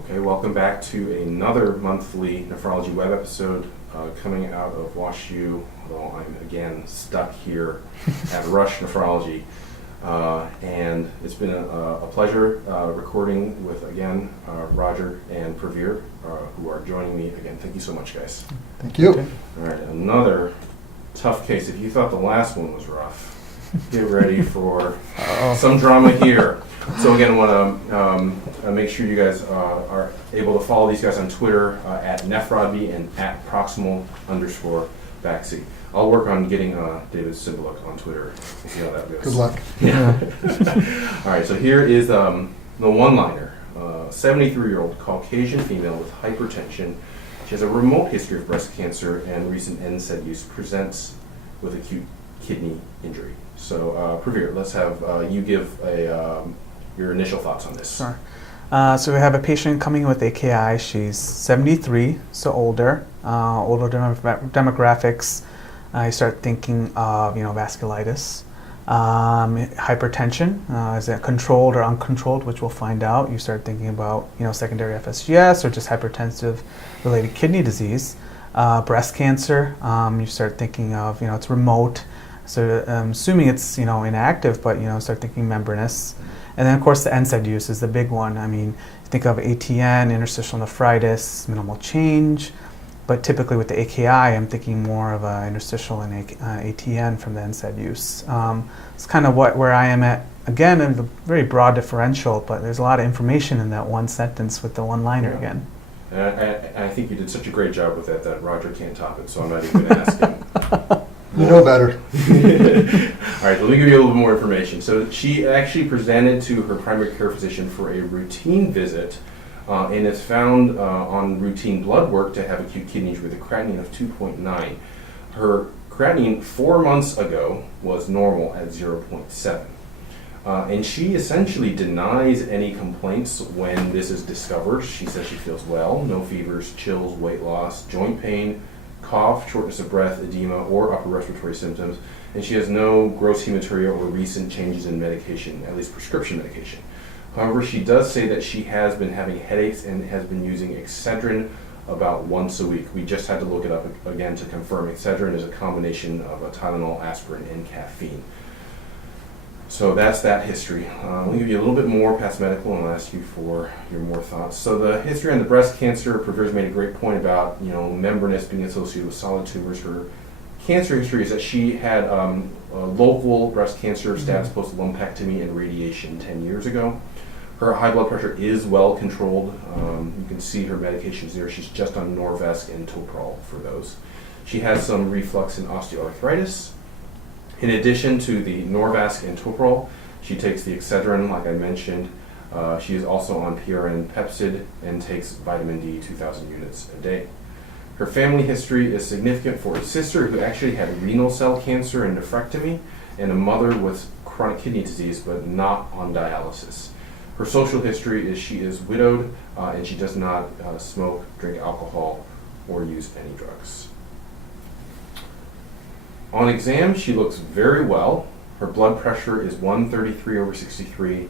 Okay, welcome back to another monthly nephrology web episode coming out of WashU. Well, I'm again stuck here at Rush Nephrology, and it's been a pleasure recording with, again, Roger and Pravir, who are joining me again. Thank you so much, guys. Thank you. All right, another tough case. If you thought the last one was rough, get ready for some drama here. So again, I want to make sure you guys are able to follow these guys on Twitter at Rodby and at @proximal_Baxi. I'll work on getting David Cimbaluk on Twitter. We'll see how that goes. Good luck. Yeah. All right, so here is the one-liner. 73-year-old Caucasian female with hypertension. She has a remote history of breast cancer and recent NSAID use, presents with acute kidney injury. So, Pravir, let's have you give your initial thoughts on this. Sure. So we have a patient coming with AKI. She's 73, so older demographics. You start thinking of vasculitis, hypertension. Is it controlled or uncontrolled, which we'll find out. You start thinking about secondary FSGS or just hypertensive related kidney disease. Breast cancer. You start thinking of it's remote. So assuming it's inactive, but start thinking membranous. And then of course the NSAID use is the big one. I mean, think of ATN, interstitial nephritis, minimal change, but typically with the AKI, I'm thinking more of interstitial and ATN from the NSAID use. It's kind of where I am at. Again, a very broad differential, but there's a lot of information in that one sentence with the one-liner again. And I think you did such a great job with that Roger can't top it, so I'm not even asking. You know better. All right, let me give you a little more information. So she actually presented to her primary care physician for a routine visit, and is found on routine blood work to have acute kidney injury with a creatinine of 2.9. Her creatinine 4 months ago was normal at 0.7. And she essentially denies any complaints when this is discovered. She says she feels well, no fevers, chills, weight loss, joint pain, cough, shortness of breath, edema, or upper respiratory symptoms, and she has no gross hematuria or recent changes in medication, at least prescription medication. However, she does say that she has been having headaches and has been using Excedrin about once a week. We just had to look it up again to confirm. Excedrin is a combination of a Tylenol, aspirin, and caffeine. So that's that history. I'll give you a little bit more past medical and I'll ask you for your more thoughts. So the history on the breast cancer, Pravir's made a great point about membranous being associated with solid tumors. Her cancer history is that she had local breast cancer status post lumpectomy and radiation 10 years ago. Her high blood pressure is well controlled. You can see her medications there. She's just on Norvasc and Toprol for those. She has some reflux and osteoarthritis. In addition to the Norvasc and Toprol, she takes the Excedrin, like I mentioned. She is also on PRN Pepcid and takes vitamin D 2,000 units a day. Her family history is significant for a sister who actually had renal cell cancer and nephrectomy, and a mother with chronic kidney disease but not on dialysis. Her social history is she is widowed and she does not smoke, drink alcohol, or use any drugs. On exam, she looks very well. Her blood pressure is 133/63,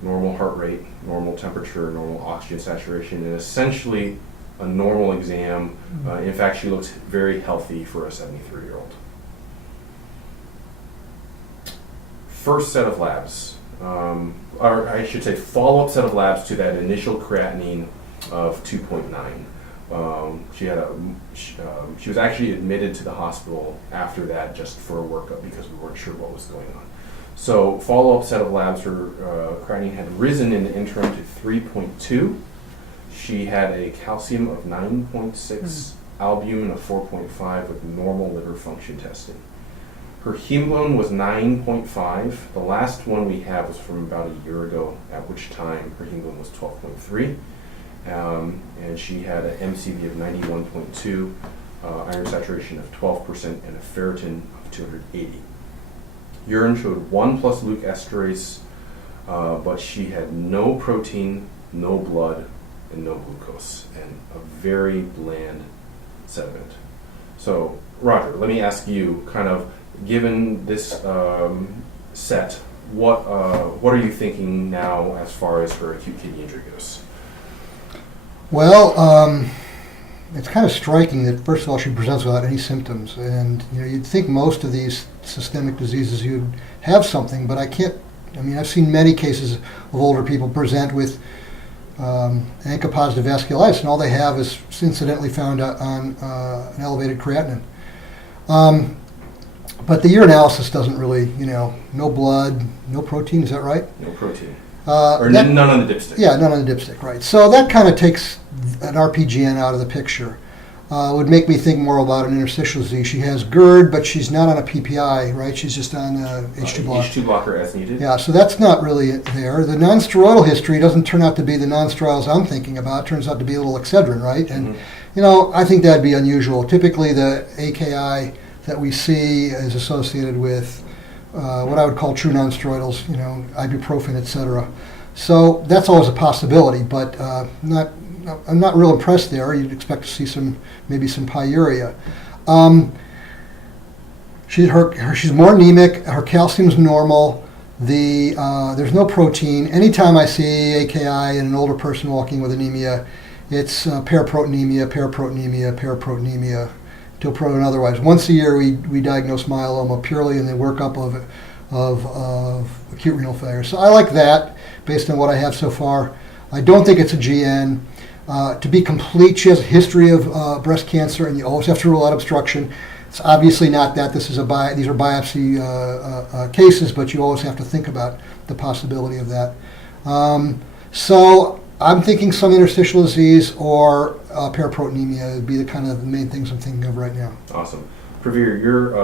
normal heart rate, normal temperature, normal oxygen saturation, and essentially a normal exam. In fact, she looks very healthy for a 73-year-old. First set of labs, or I should say follow-up set of labs to that initial creatinine of 2.9. She was actually admitted to the hospital after that just for a workup because we weren't sure what was going on. So follow-up set of labs, her creatinine had risen in the interim to 3.2. She had a calcium of 9.6, albumin of 4.5 with normal liver function testing. Her hemoglobin was 9.5. The last one we have was from about a year ago, at which time her hemoglobin was 12.3. And she had an MCV of 91.2, iron saturation of 12%, and a ferritin of 280. Urine showed 1+ Luke esterase, but she had no protein, no blood, and no glucose, and a very bland sediment. So, Roger, let me ask you, kind of, given this set, what are you thinking now as far as her acute kidney injury goes? Well, it's kind of striking that, first of all, she presents without any symptoms. And, you'd think most of these systemic diseases you'd have something, but I've seen many cases of older people present with ANCA-positive vasculitis, and all they have is incidentally found on an elevated creatinine. But the urinalysis doesn't really, no blood, no protein, is that right? No protein. None on the dipstick. Yeah, none on the dipstick, right. So that kind of takes an RPGN out of the picture. Would make me think more about an interstitial disease. She has GERD, but she's not on a PPI, right? She's just on H2 blocker. H2 blocker as needed. Yeah, so that's not really there. The non-steroidal history doesn't turn out to be the non-steroidals I'm thinking about. It turns out to be a little Excedrin, right? And, I think that'd be unusual. Typically, the AKI that we see is associated with what I would call true non-steroidals, ibuprofen, et cetera. So that's always a possibility, but I'm not real impressed there. You'd expect to see maybe some pyuria. She's more anemic. Her calcium's normal. There's no protein. Anytime I see AKI in an older person walking with anemia, it's paraproteinemia, dilproton otherwise. Once a year, we diagnose myeloma purely in the workup of acute renal failure. So I like that based on what I have so far. I don't think it's a GN. To be complete, she has a history of breast cancer, and you always have to rule out obstruction. It's obviously not that. These are biopsy cases, but you always have to think about the possibility of that. So I'm thinking some interstitial disease or paraproteinemia would be the main things I'm thinking of right now. Awesome. Pravir, you're,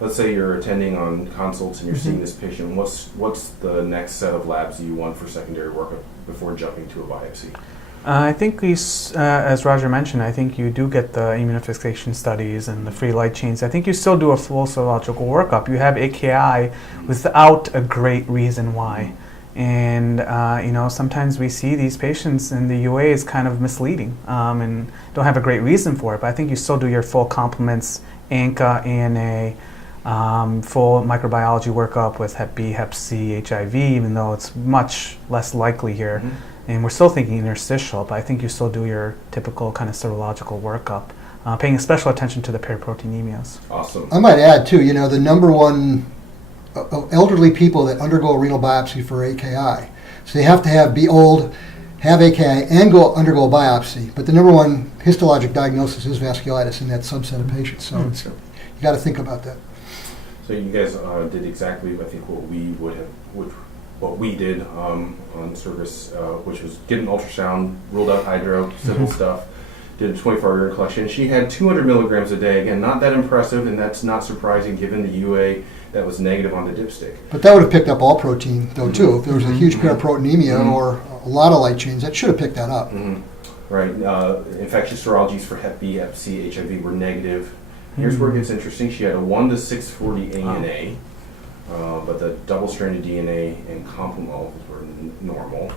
let's say you're attending on consults and you're seeing this patient. What's the next set of labs you want for secondary workup before jumping to a biopsy? I think as Roger mentioned, I think you do get the immunofixation studies and the free light chains. I think you still do a full serological workup. You have AKI without a great reason why. And sometimes we see these patients and the UA is kind of misleading and don't have a great reason for it. But I think you still do your full complements, ANCA, ANA, full microbiology workup with Hep B, Hep C, HIV, even though it's much less likely here. And we're still thinking interstitial, but I think you still do your typical kind of serological workup, paying special attention to the paraproteinemias. Awesome. I might add, too, the number one elderly people that undergo a renal biopsy for AKI. So they have to be old, have AKI, and undergo a biopsy. But the number one histologic diagnosis is vasculitis in that subset of patients. So you got to think about that. So you guys did exactly, I think, what we did on service, which was get an ultrasound, ruled out hydro, simple stuff, did a 24-hour urine collection. She had 200 milligrams a day. Again, not that impressive, and that's not surprising given the UA that was negative on the dipstick. But that would have picked up all protein, though, too. If there was a huge paraproteinemia or a lot of light chains, that should have picked that up. Right. Infectious serologies for Hep B, Hep C, HIV were negative. Here's where it gets interesting. She had a 1 to 640 ANA. But the double-stranded DNA and complement were normal.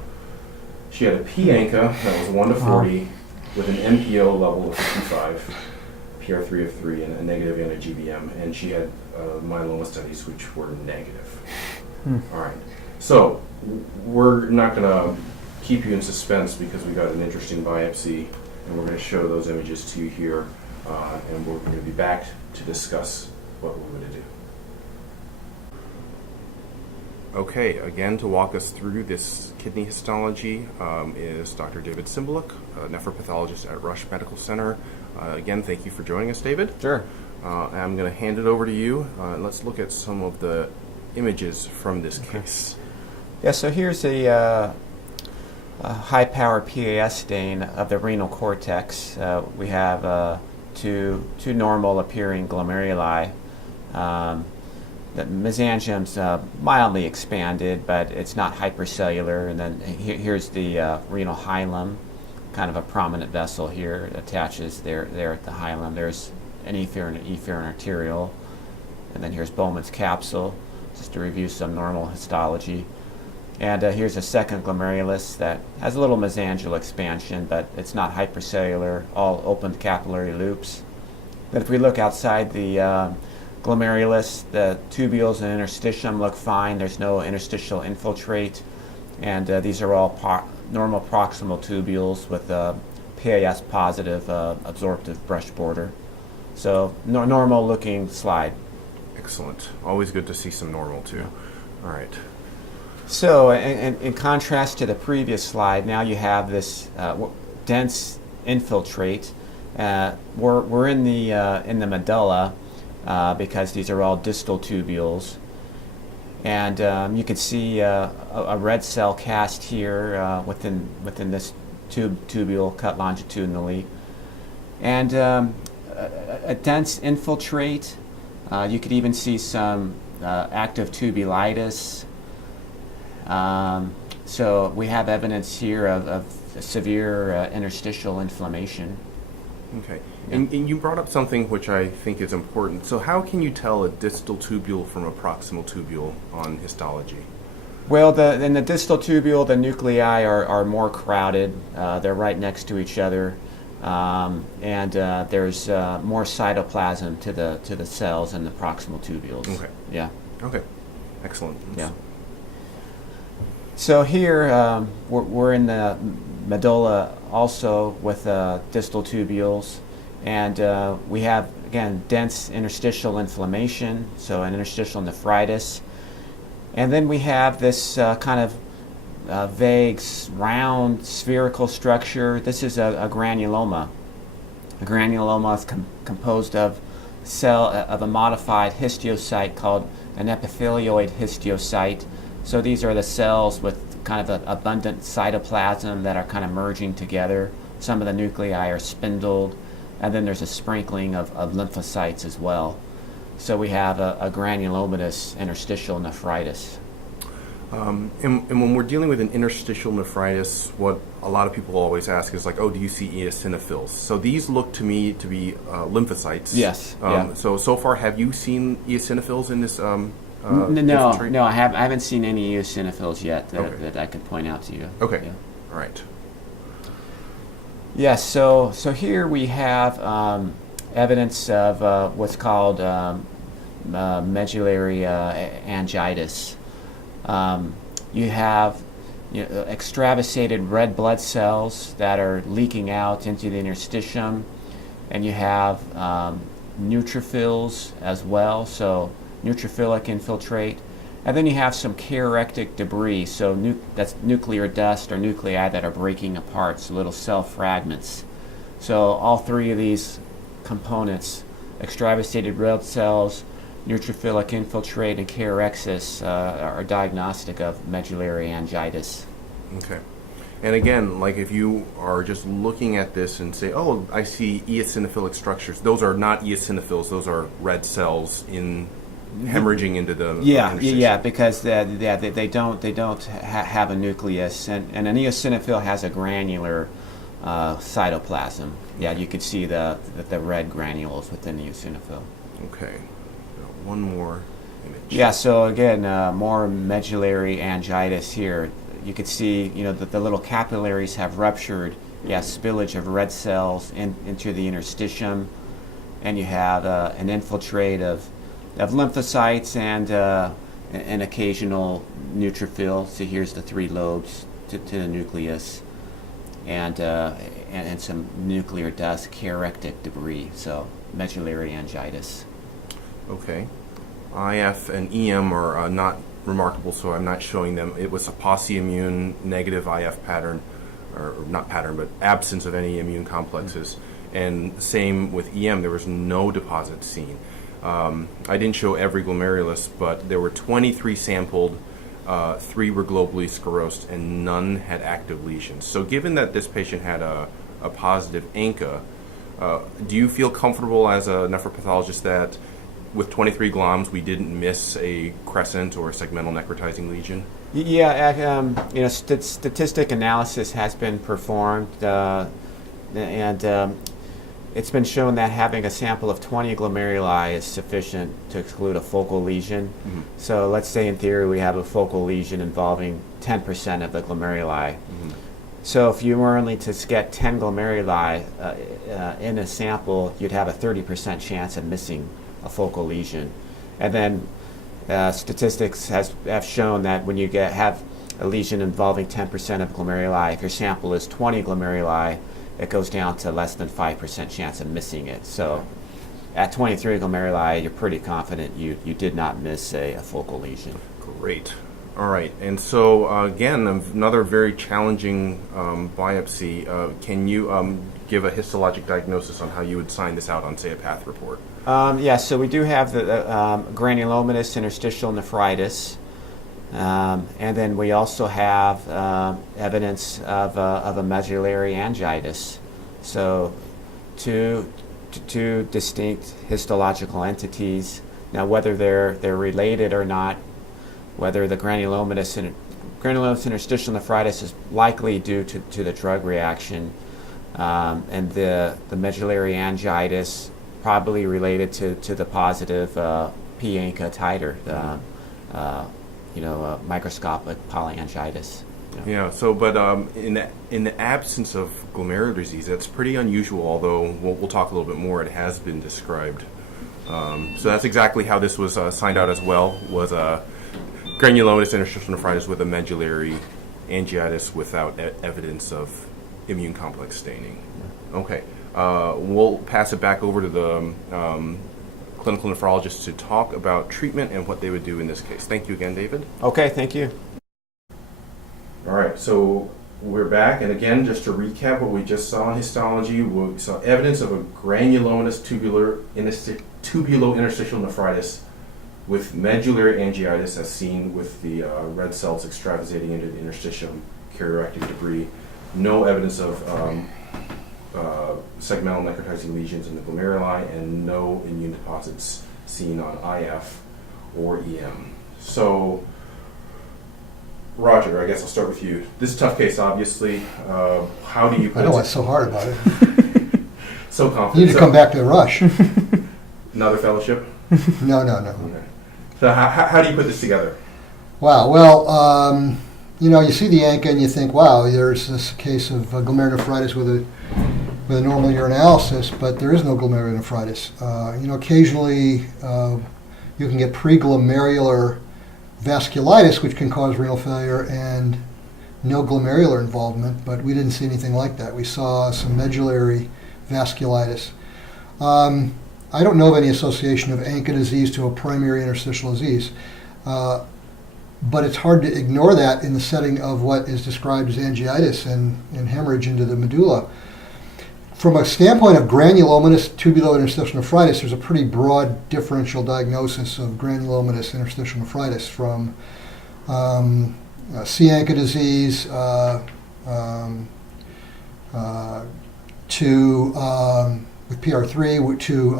She had a p-ANCA that was 1 to 40 with an MPO level of 55, PR3 of 3, and a negative anti-GBM, and she had myeloma studies which were negative. All right. So we're not going to keep you in suspense because we got an interesting biopsy, and we're going to show those images to you here, and we're going to be back to discuss what we're going to do. Okay, again, to walk us through this kidney histology is Dr. David Cimbaluk, a nephropathologist at Rush Medical Center. Again, thank you for joining us, David. Sure. I'm going to hand it over to you. Let's look at some of the images from this case. Yeah, so here's a high-power PAS stain of the renal cortex. We have two normal-appearing glomeruli. The mesangium's mildly expanded, but it's not hypercellular. And then here's the renal hilum, kind of a prominent vessel here. It attaches there at the hilum. There's an efferent arteriole. And then here's Bowman's capsule, just to review some normal histology. And here's a second glomerulus that has a little mesangial expansion, but it's not hypercellular, all opened capillary loops. But if we look outside the glomerulus, the tubules and interstitium look fine. There's no interstitial infiltrate, and these are all normal proximal tubules with PAS positive absorptive brush border. So normal looking slide. Excellent. Always good to see some normal too. All right. So in contrast to the previous slide, now you have this dense infiltrate. We're in the medulla because these are all distal tubules. And you can see a red cell cast here within this tubule cut longitudinally. And a dense infiltrate. You could even see some active tubulitis. So we have evidence here of severe interstitial inflammation. Okay. Yeah. And you brought up something which I think is important. So how can you tell a distal tubule from a proximal tubule on histology? Well, in the distal tubule, the nuclei are more crowded. They're right next to each other, and there's more cytoplasm to the cells in the proximal tubules. Okay. Yeah. Okay. Excellent. Yeah. So here we're in the medulla also with distal tubules, and we have again dense interstitial inflammation, so an interstitial nephritis, and then we have this kind of vague round spherical structure. This is a granuloma. A granuloma is composed of a modified histiocyte called an epithelioid histiocyte. So these are the cells with kind of abundant cytoplasm that are kind of merging together. Some of the nuclei are spindled, and then there's a sprinkling of lymphocytes as well. So we have a granulomatous interstitial nephritis. And when we're dealing with an interstitial nephritis, what a lot of people always ask is like, oh, do you see eosinophils? So these look to me to be lymphocytes. Yes. Yeah. So far, have you seen eosinophils in this? No, I haven't seen any eosinophils yet that I can point out to you. Okay. Yeah. All right. Yes. So here we have evidence of what's called medullary angiitis. You have extravasated red blood cells that are leaking out into the interstitium, and you have neutrophils as well. So neutrophilic infiltrate, and then you have some charectic debris, so that's nuclear dust or nuclei that are breaking apart, so little cell fragments. So all three of these components, extravasated red cells, neutrophilic infiltrate, and caerexis are diagnostic of medullary angiitis. Okay. And again, like if you are just looking at this and say, oh, I see eosinophilic structures, those are not eosinophils, those are red cells hemorrhaging into the interstitium. Because they don't have a nucleus, and an eosinophil has a granular cytoplasm. Yeah, you could see the red granules within the eosinophil. Okay. One more image. Yeah. So again, more medullary angiitis here. You could see, the little capillaries have ruptured. You have spillage of red cells into the interstitium, and you have an infiltrate of lymphocytes and an occasional neutrophil. So here's the three lobes to the nucleus, and some nuclear dust, charectic debris. So medullary angiitis. Okay. IF and EM are not remarkable, so I'm not showing them. It was a posse-immune negative IF pattern, or not pattern, but absence of any immune complexes. And same with EM, there was no deposit seen. I didn't show every glomerulus, but there were 23 sampled, 3 were globally sclerosed, and none had active lesions. So given that this patient had a positive ANCA, do you feel comfortable as a nephropathologist that with 23 gloms, we didn't miss a crescent or a segmental necrotizing lesion? Yeah, statistic analysis has been performed, and it's been shown that having a sample of 20 glomeruli is sufficient to exclude a focal lesion. Mm-hmm. So let's say in theory we have a focal lesion involving 10% of the glomeruli. Mm-hmm. So if you were only to get 10 glomeruli in a sample, you'd have a 30% chance of missing a focal lesion. And then statistics have shown that when you have a lesion involving 10% of glomeruli. If your sample is 20 glomeruli, it goes down to less than 5% chance of missing it. So at 23 glomeruli, you're pretty confident you did not miss a focal lesion. Great. All right. And so, again, another very challenging biopsy. Can you give a histologic diagnosis on how you would sign this out on, say, a path report? Yeah, so we do have the granulomatous interstitial nephritis. And then we also have evidence of a medullary angiitis. So two distinct histological entities. Now, whether they're related or not, whether the granulomatous interstitial nephritis is likely due to the drug reaction, and the medullary angiitis probably related to the positive P-ANCA titer, microscopic polyangiitis. Yeah. So, but in the absence of glomerular disease, that's pretty unusual. Although we'll talk a little bit more. It has been described. So that's exactly how this was signed out as well. Was granulomatous interstitial nephritis with a medullary angiitis without evidence of immune complex staining. Okay. We'll pass it back over to the clinical nephrologist to talk about treatment and what they would do in this case. Thank you again, David. Okay, thank you. All right, so we're back, and again, just to recap what we just saw in histology, we saw evidence of a granulomatous tubulointerstitial nephritis with medullary angiitis as seen with the red cells extravasating into the interstitium, karyoactive debris. No evidence of segmental necrotizing lesions in the glomeruli, and no immune deposits seen on IF or EM. So, Roger, I guess I'll start with you. This is a tough case, obviously. How do you put I know what's so hard about it. So confident. You need to come back to Rush. Another fellowship? No. Okay. So how do you put this together? Wow. Well, you see the ANCA and you think, wow, there's this case of glomerulonephritis with a normal urinalysis, but there is no glomerulonephritis. Occasionally you can get preglomerular vasculitis, which can cause renal failure, and no glomerular involvement, but we didn't see anything like that. We saw some medullary vasculitis. I don't know of any association of ANCA disease to a primary interstitial disease, but it's hard to ignore that in the setting of what is described as angiitis and hemorrhage into the medulla. From a standpoint of granulomatous tubulointerstitial nephritis, there's a pretty broad differential diagnosis of granulomatous interstitial nephritis from C-ANCA disease to with PR3 to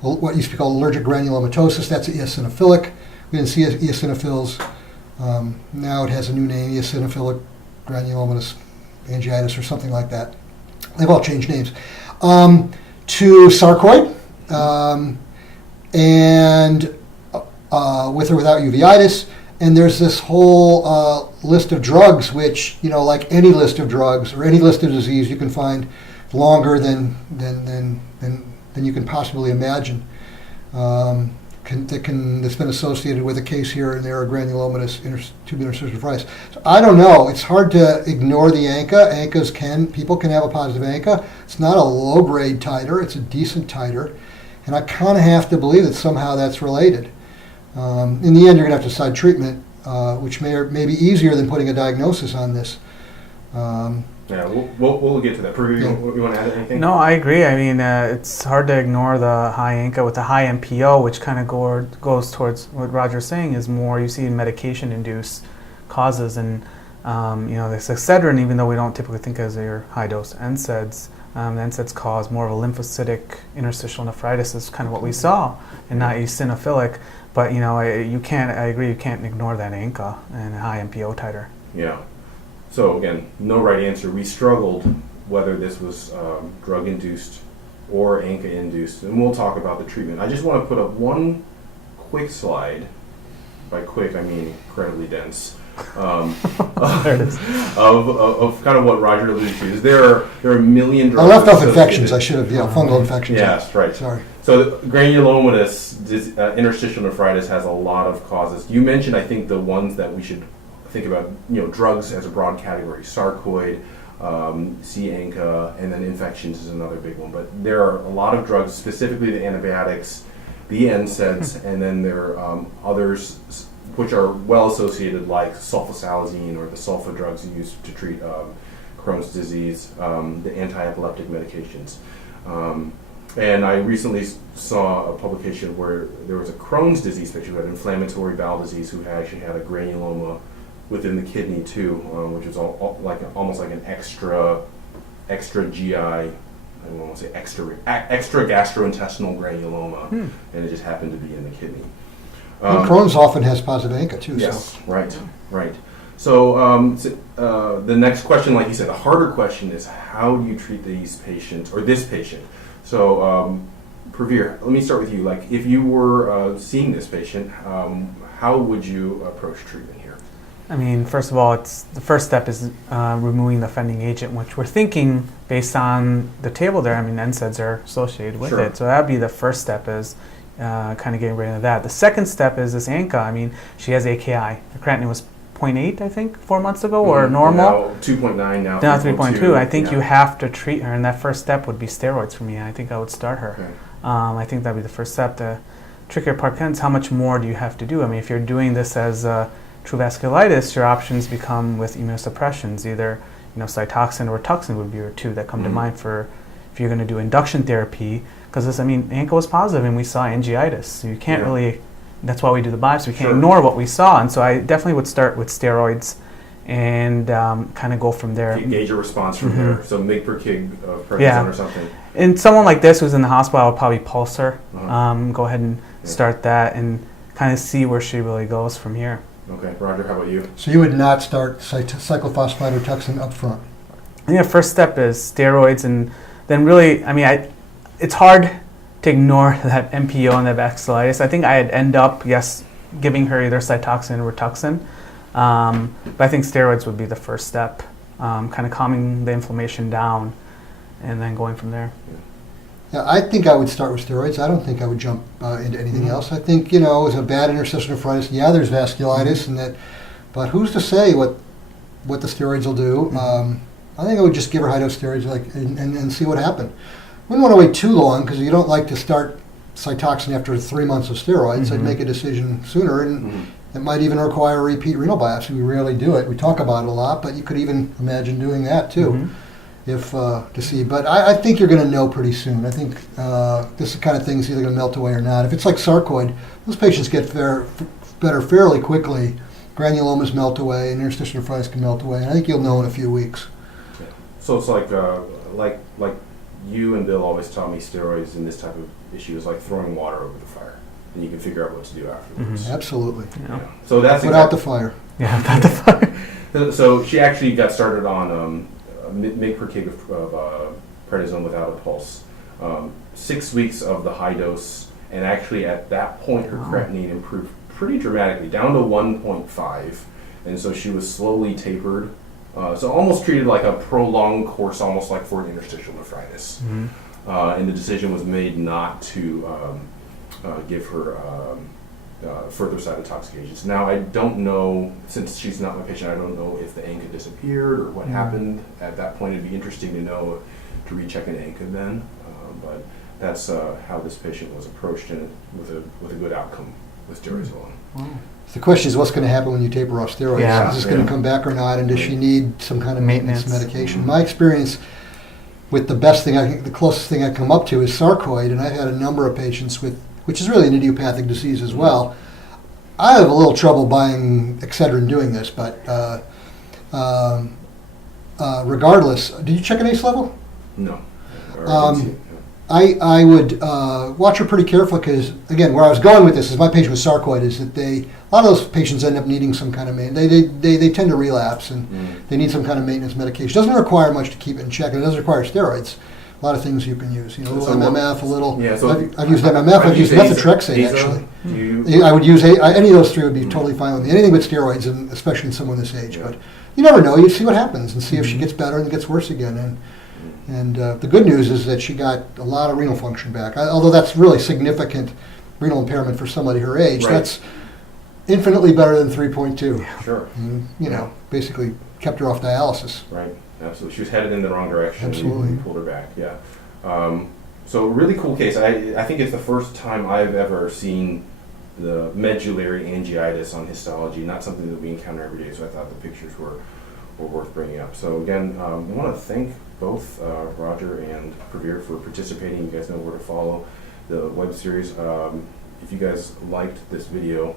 what used to be called allergic granulomatosis. That's eosinophilic. We didn't see eosinophils. Now it has a new name, eosinophilic granulomatous angiitis or something like that. They've all changed names. To sarcoid, and with or without uveitis. And there's this whole list of drugs, which, like any list of drugs or any list of disease, you can find longer than you can possibly imagine. That's been associated with a case here and there of granulomatous tubulointerstitial nephritis. So I don't know. It's hard to ignore the ANCA. People can have a positive ANCA. It's not a low-grade titer. It's a decent titer. And I kind of have to believe that somehow that's related. In the end, you're going to have to decide treatment, which may be easier than putting a diagnosis on this. Yeah, we'll get to that. Prue, you want to add anything? No, I agree. I mean, it's hard to ignore the high ANCA with the high MPO, which kind of goes towards what Roger's saying is more you see medication-induced causes. And, the Excedrin, even though we don't typically think as your high-dose NSAIDs, the NSAIDs cause more of a lymphocytic interstitial nephritis is kind of what we saw, and not eosinophilic. But, I agree, you can't ignore that ANCA and a high MPO titer. Yeah. So again, no right answer. We struggled whether this was drug-induced or ANCA-induced, and we'll talk about the treatment. I just want to put up one quick slide. By quick, I mean incredibly dense. There it is. Of kind of what Roger alluded to. Is there are a million drugs. I left off infections. I should have, fungal infections. Yes, right. Sorry. So granulomatous interstitial nephritis has a lot of causes. You mentioned, I think, the ones that we should think about drugs as a broad category, sarcoid, C-ANCA, and then infections is another big one. But there are a lot of drugs, specifically the antibiotics, the NSAIDs, and then there are others which are well associated, like sulfasalazine or the sulfa drugs used to treat Crohn's disease, the anti-epileptic medications. And I recently saw a publication where there was a Crohn's disease patient who had inflammatory bowel disease who actually had a granuloma within the kidney too, which is almost like an extra GI, I don't want to say extra gastrointestinal granuloma, and it just happened to be in the kidney. And Crohn's often has positive ANCA too. Yes, So. right. So the next question, like you said, the harder question is how do you treat these patients, or this patient? So Pravir, let me start with you. Like, if you were seeing this patient, how would you approach treatment here? I mean, first of all, the first step is removing the offending agent, which we're thinking based on the table there. I mean, NSAIDs are associated with Sure. it, so that would be the first step, is kind of getting rid of that. The second step is this ANCA. I mean, she has AKI. Her creatinine was 0.8, I think, 4 months ago, or normal. Now 2.9, now 3.2. I think yeah. you have to treat her, and that first step would be steroids for me. I think I would start her. Okay. I think that'd be the first step. The trickier part is how much more do you have to do? I mean, if you're doing this as true vasculitis, your options become with immunosuppressions. Either Cytoxan or Rituxan would be your two that come to mind for if you're going to do induction therapy. Because ANCA was positive, and we saw angiitis. So you can't really. That's why we do the biopsy. We can't ignore what we saw, and so I definitely would start with steroids and kind of go from there. You gauge a response from there. So mg per kg of prednisone or something. And someone like this who's in the hospital, I would probably pulse her. Go ahead and start that and kind of see where she really goes from here. Okay, Roger, how about you? So you would not start cyclophosphamide or Rituxan up front? I think the first step is steroids, and then really, it's hard to ignore that MPO and that vasculitis. I think I'd end up, giving her either Cytoxan or Rituxan. But I think steroids would be the first step, kind of calming the inflammation down, and then going from there. Yeah, I think I would start with steroids. I don't think I would jump into anything else. I think, as a bad interstitial nephritis, there's vasculitis, but who's to say what the steroids will do? I think I would just give her high-dose steroids and see what happened. Wouldn't want to wait too long, because you don't like to start Cytoxan after 3 months of steroids. I'd make a decision sooner, and it might even require a repeat renal biopsy. We rarely do it. We talk about it a lot, but you could even imagine doing that too, if to see. But I think you're going to know pretty soon. I think this is the kind of thing's either going to melt away or not. If it's like sarcoid, those patients get better fairly quickly. Granulomas melt away, and interstitial nephritis can melt away. And I think you'll know in a few weeks. Yeah. So it's like you and Bill always taught me steroids in this type of issue is like throwing water over the fire, and you can figure out what to do afterwards. Absolutely. Yeah. So that's Without the fire. Yeah, without the fire. So she actually got started on mg per kg of prednisone without a pulse. 6 weeks of the high dose, and actually at that point her creatinine improved pretty dramatically, down to 1.5, and so she was slowly tapered. So almost treated like a prolonged course, almost like for an interstitial nephritis. And the decision was made not to give her further cytotoxic agents. Now, I don't know, since she's not my patient, I don't know if the ANCA disappeared or what happened at that point. It'd be interesting to know, to recheck an ANCA then. But that's how this patient was approached, and with a good outcome with steroids alone. Wow. The question is, what's going to happen when you taper off steroids? Yeah. Is this going to come back or not? And does she need some kind of maintenance medication? My experience with the closest thing I come up to is sarcoid, and I've had a number of patients which is really an idiopathic disease as well. I have a little trouble buying Excedrin doing this, but regardless, did you check an ACE level? No. I would watch her pretty carefully, because, again, where I was going with this is my patient with sarcoid is that a lot of those patients end up needing some kind of maintenance. They tend to relapse, and they need some kind of maintenance medication. It doesn't require much to keep it in check, and it doesn't require steroids. A lot of things you can use, a little MMF, a little. Yeah, so I've used MMF. I've used methotrexate actually. I would use any of those three would be totally fine with me. Anything with steroids, and especially in someone this age. But you never know. You see what happens and see if she gets better and gets worse again. And the good news is that she got a lot of renal function back. Although that's really significant renal impairment for somebody her age. Right. infinitely better than 3.2. Sure. And, you know, basically kept her off dialysis. Right, absolutely. She was headed in the wrong direction. Absolutely. And we pulled her back, yeah. So really cool case. I think it's the first time I've ever seen the medullary angiitis on histology, not something that we encounter every day, so I thought the pictures were worth bringing up. So again, I want to thank both Roger and Pravir for participating. You guys know where to follow the web series. If you guys liked this video,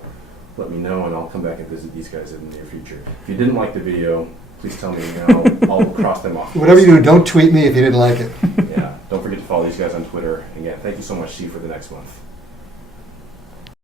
let me know and I'll come back and visit these guys in the near future. If you didn't like the video, please tell me and I'll cross them off. Whatever you do, don't tweet me if you didn't like it. Yeah, don't forget to follow these guys on Twitter. Again, thank you so much. See you for the next month.